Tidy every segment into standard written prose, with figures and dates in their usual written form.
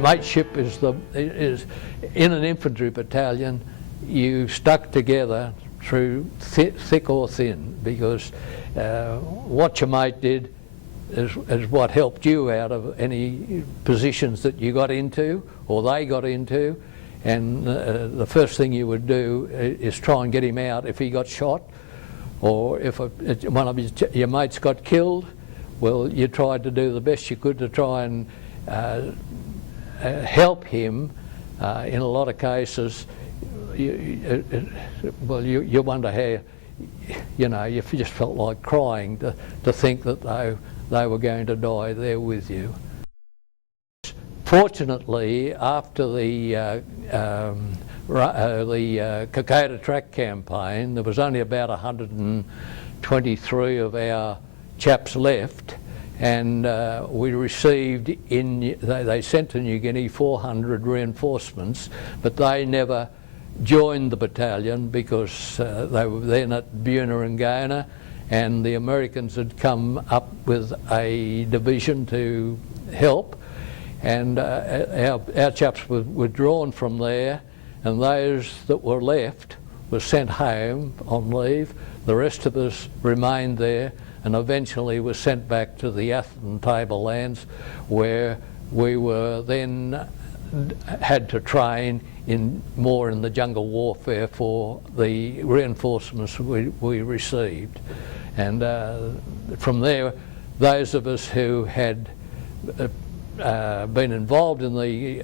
mateship is in an infantry battalion. You stuck together through thick or thin, because what your mate did is what helped you out of any positions that you got into or they got into. And the first thing you would do is try and get him out if he got shot, or if one of your mates got killed. Well, you tried to do the best you could to try and help him. In a lot of cases, you wonder how, you just felt like crying to think that they were going to die there with you. Fortunately, after the Kokoda Track campaign, there was only about 123 of our chaps left, and we received they sent to New Guinea 400 reinforcements, but they never joined the battalion because they were then at Buna and Gona, and the Americans had come up with a division to help. And our chaps were withdrawn from there, and those that were left were sent home on leave. The rest of us remained there, and eventually were sent back to the Atherton Tablelands, where we were then had to train more in the jungle warfare for the reinforcements we received. And from there, those of us who had been involved in the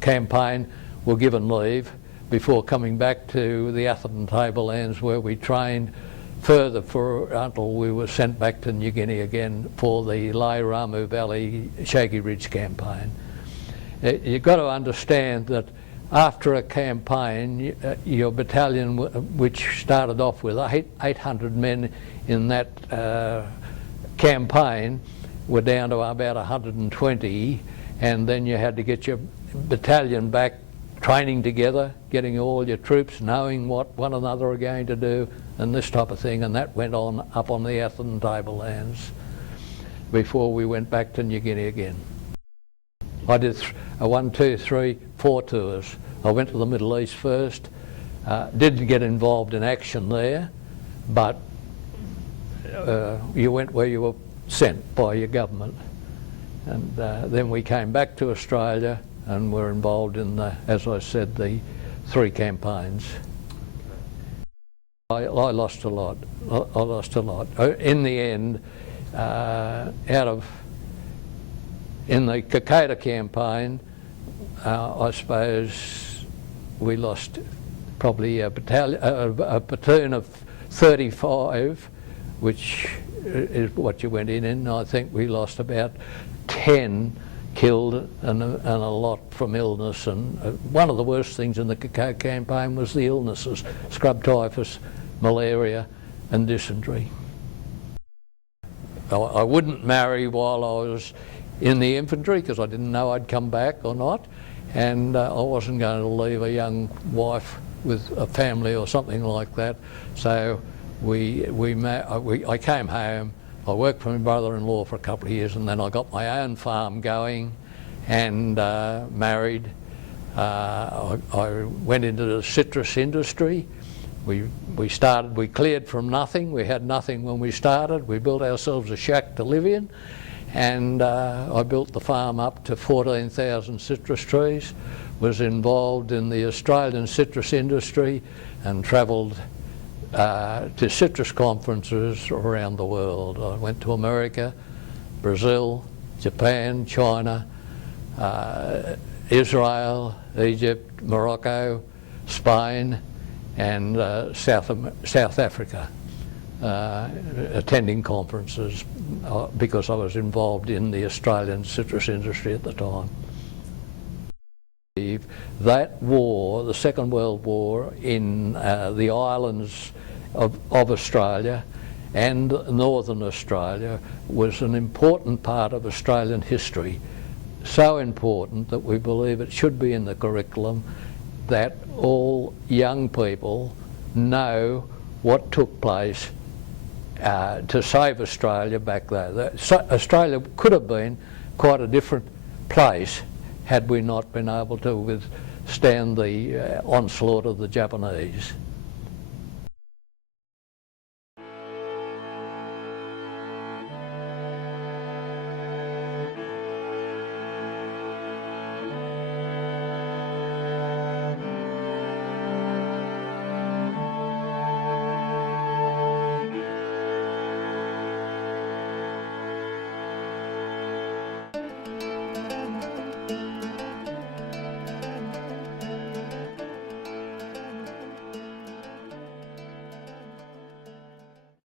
campaign were given leave before coming back to the Atherton Tablelands, where we trained further until we were sent back to New Guinea again for the Lai Ramu Valley Shaky Ridge campaign. You've got to understand that after a campaign, your battalion, which started off with 800 men in that campaign, were down to about 120, and then you had to get your battalion back training together, getting all your troops knowing what one another are going to do, and this type of thing, and that went on up on the Atherton Tablelands before we went back to New Guinea again. I did 1, 2, 3, 4 tours. I went to the Middle East first, didn't get involved in action there, but you went where you were sent by your government. And then we came back to Australia and were involved in, as I said, the 3 campaigns. I lost a lot. I lost a lot. In the end, in the Kokoda campaign, I suppose we lost probably a platoon of 35, which is what you went in. I think we lost about 10 killed and a lot from illness. And one of the worst things in the Kokoda campaign was the illnesses: scrub typhus, malaria and dysentery. I wouldn't marry while I was in the infantry because I didn't know I'd come back or not, and I wasn't going to leave a young wife with a family or something like that. So I came home, I worked for my brother-in-law for a couple of years, and then I got my own farm going and married. I went into the citrus industry. We cleared from nothing. We had nothing when we started. We built ourselves a shack to live in, and I built the farm up to 14,000 citrus trees, was involved in the Australian citrus industry and travelled to citrus conferences around the world. I went to America, Brazil, Japan, China, Israel, Egypt, Morocco, Spain, and South Africa, attending conferences because I was involved in the Australian citrus industry at the time. That war, the Second World War in the islands of Australia and Northern Australia, was an important part of Australian history. So important that we believe it should be in the curriculum, that all young people know what took place to save Australia back there. Australia could have been quite a different place had we not been able to withstand the onslaught of the Japanese.